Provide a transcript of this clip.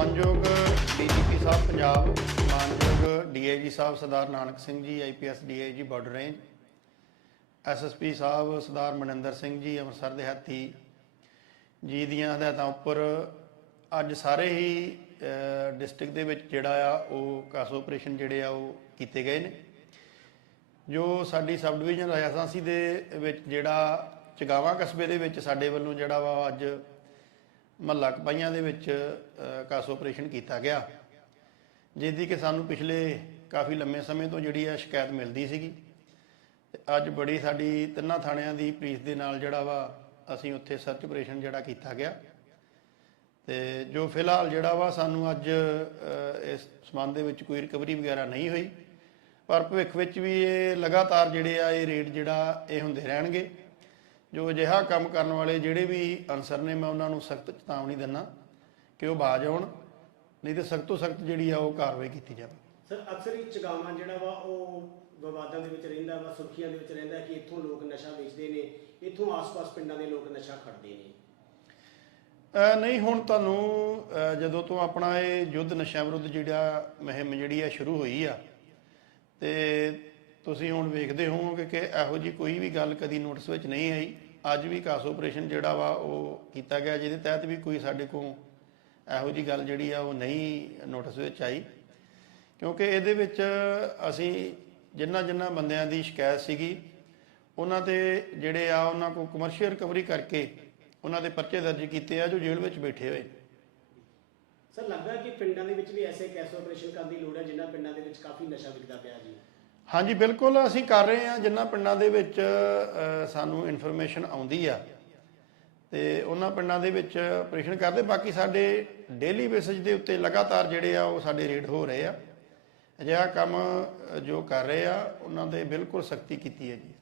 ਮਾਨਯੋਗ ਡੀਜੀਪੀ ਸਾਹਿਬ ਪੰਜਾਬ, ਮਾਨਯੋਗ DIG sahib Sardar Nanak Singh ji IPS DIG border range SSP sahib Sardar Maninder Singh ji, Amritsar ਦੇ ਹੱਥੀ ਜੀ ਦੀਆਂ ਹਦਾਇਤਾਂ ਉੱਪਰ ਅੱਜ ਸਾਰੇ ਹੀ ਡਿਸਟ੍ਰਿਕਟ ਦੇ ਵਿੱਚ ਜਿਹੜਾ ਆ, ਉਹ ਕਾਸ ਆਪਰੇਸ਼ਨ ਜਿਹੜੇ ਆ, ਉਹ ਕੀਤੇ ਗਏ ਨੇ। ਜੋ ਸਾਡੀ ਸਬ ਡਿਵੀਜ਼ਨ ਰਾਜਸਾਂਸੀ ਦੇ ਵਿੱਚ ਜਿਹੜਾ ਚਗਾਵਾ ਕਸਬੇ ਦੇ ਵਿੱਚ ਸਾਡੇ ਵੱਲੋਂ ਜਿਹੜਾ ਵਾ ਅੱਜ ਮਹੱਲਾ ਕਪਾਈਆਂ ਦੇ ਵਿੱਚ ਅ, ਕਾਸ ਆਪਰੇਸ਼ਨ ਕੀਤਾ ਗਿਆ। ਜਿਸ ਦੀ ਕਿ ਸਾਨੂੰ ਪਿਛਲੇ ਕਾਫੀ ਲੰਮੇ ਸਮੇਂ ਤੋਂ ਜਿਹੜੀ ਆ ਸ਼ਿਕਾਇਤ ਮਿਲਦੀ ਸੀਗੀ। ਤੇ ਅੱਜ ਬੜੀ ਸਾਡੀ ਤਿੰਨਾਂ ਥਾਣਿਆਂ ਦੀ ਪੁਲਿਸ ਦੇ ਨਾਲ ਜਿਹੜਾ ਵਾ ਅਸੀਂ ਉੱਥੇ ਸਰਚ ਆਪਰੇਸ਼ਨ ਜਿਹੜਾ ਕੀਤਾ ਗਿਆ। ਤੇ ਜੋ ਫਿਲਹਾਲ ਜਿਹੜਾ ਵਾ ਸਾਨੂੰ ਅੱਜ ਇਸ ਸਬੰਧ ਦੇ ਵਿੱਚ ਕੋਈ ਰਿਕਵਰੀ ਵਗੈਰਾ ਨਹੀਂ ਹੋਈ। ਪਰ ਭਵਿੱਖ ਵਿੱਚ ਵੀ ਇਹ ਲਗਾਤਾਰ ਜਿਹੜੇ ਆ ਇਹ ਰੇਟ ਜਿਹੜਾ ਇਹ ਹੁੰਦੇ ਰਹਿਣਗੇ। ਜੋ ਅਜਿਹਾ ਕੰਮ ਕਰਨ ਵਾਲੇ ਜਿਹੜੇ ਵੀ ਅਨਸਰ ਨੇ ਮੈਂ ਉਹਨਾਂ ਨੂੰ ਸਖਤ ਚੇਤਾਵਨੀ ਦਿੰਦਾ ਕਿ ਉਹ ਬਾਜ ਆਉਣ ਨਹੀਂ ਤੇ ਸਖਤ ਤੋਂ ਸਖਤ ਜਿਹੜੀ ਆ ਉਹ ਕਾਰਵਾਈ ਕੀਤੀ ਜਾਵੇ। ਸਰ ਅਕਸਰ ਹੀ ਚਗਾਵਾਂ ਜਿਹੜਾ ਵਾ ਉਹ ਵਿਵਾਦਾਂ ਦੇ ਵਿੱਚ ਰਹਿੰਦਾ ਵਾ ਸੁਰਖੀਆਂ ਦੇ ਵਿੱਚ ਰਹਿੰਦਾ ਕਿ ਇੱਥੋਂ ਲੋਕ ਨਸ਼ਾ ਵੇਚਦੇ ਨੇ ਇੱਥੋਂ ਆਸ-ਪਾਸ ਪਿੰਡਾਂ ਦੇ ਲੋਕ ਨਸ਼ਾ ਖੜਦੇ ਨੇ। ਨਹੀਂ ਹੁਣ ਤੁਹਾਨੂੰ ਜਦੋਂ ਤੋਂ ਆਪਣਾ ਇਹ ਯੁੱਧ ਨਸ਼ਿਆਂ ਵਿਰੁੱਧ ਜਿਹੜਾ ਮੁਹਿੰਮ ਜਿਹੜੀ ਆ ਸ਼ੁਰੂ ਹੋਈ ਆ ਤੇ ਤੁਸੀਂ ਹੁਣ ਵੇਖਦੇ ਹੋਵੋਗੇ ਕਿ ਇਹੋ ਜੀ ਕੋਈ ਵੀ ਗੱਲ ਕਦੀ ਨੋਟਿਸ ਵਿੱਚ ਨਹੀਂ ਆਈ। ਅੱਜ ਵੀ ਕਾਸ ਆਪਰੇਸ਼ਨ ਜਿਹੜਾ ਵਾ ਉਹ ਕੀਤਾ ਗਿਆ, ਜਿਹਦੇ ਤਹਿਤ ਵੀ ਕੋਈ ਸਾਡੇ ਕੋਲ ਇਹੋ ਜੀ ਗੱਲ ਜਿਹੜੀ ਆ ਉਹ ਨਹੀਂ ਨੋਟਿਸ ਵਿੱਚ ਆਈ। ਕਿਉਂਕਿ ਇਹਦੇ ਵਿੱਚ ਅਸੀਂ ਜਿੰਨਾ ਜਿੰਨਾ ਬੰਦਿਆਂ ਦੀ ਸ਼ਿਕਾਇਤ ਸੀਗੀ, ਉਹਨਾਂ ਤੇ ਜਿਹੜੇ ਆ ਉਹਨਾਂ ਕੋਲ ਕਮਰਸ਼ੀਅਲ ਰਿਕਵਰੀ ਕਰਕੇ ਉਹਨਾਂ ਦੇ ਪਰਚੇ ਦਰਜ ਕੀਤੇ ਆ ਜੋ ਜੇਲ੍ਹ ਵਿੱਚ ਬੈਠੇ ਹੋਏ। ਸਰ ਲੱਗਦਾ ਕਿ ਪਿੰਡਾਂ ਦੇ ਵਿੱਚ ਵੀ ਐਸੇ ਕੈਸ ਆਪਰੇਸ਼ਨ ਕਰਨ ਦੀ ਲੋੜ ਹੈ ਜਿਨ੍ਹਾਂ ਪਿੰਡਾਂ ਦੇ ਵਿੱਚ ਕਾਫੀ ਨਸ਼ਾ ਵਿਕਦਾ ਪਿਆ ਜੀ? ਹਾਂਜੀ, ਬਿਲਕੁਲ ਅਸੀਂ ਕਰ ਰਹੇ ਹਾਂ। ਜਿੰਨਾ ਪਿੰਡਾਂ ਦੇ ਵਿੱਚ ਸਾਨੂੰ ਇਨਫੋਰਮੇਸ਼ਨ ਆਉਂਦੀ ਆ, ਤੇ ਉਹਨਾਂ ਪਿੰਡਾਂ ਦੇ ਵਿੱਚ ਆਪਰੇਸ਼ਨ ਕਰਦੇ। ਬਾਕੀ ਸਾਡੇ ਡੇਲੀ ਬੇਸਿਸ ਦੇ ਉੱਤੇ ਲਗਾਤਾਰ ਜਿਹੜੇ ਆ, ਉਹ ਸਾਡੇ ਰੇਡ ਹੋ ਰਹੇ ਆ। ਅਜਿਹਾ ਕੰਮ ਜੋ ਕਰ ਰਹੇ ਆ, ਉਹਨਾਂ ਦੇ ਬਿਲਕੁਲ ਸਖਤੀ ਕੀਤੀ ਹੈ ਜੀ।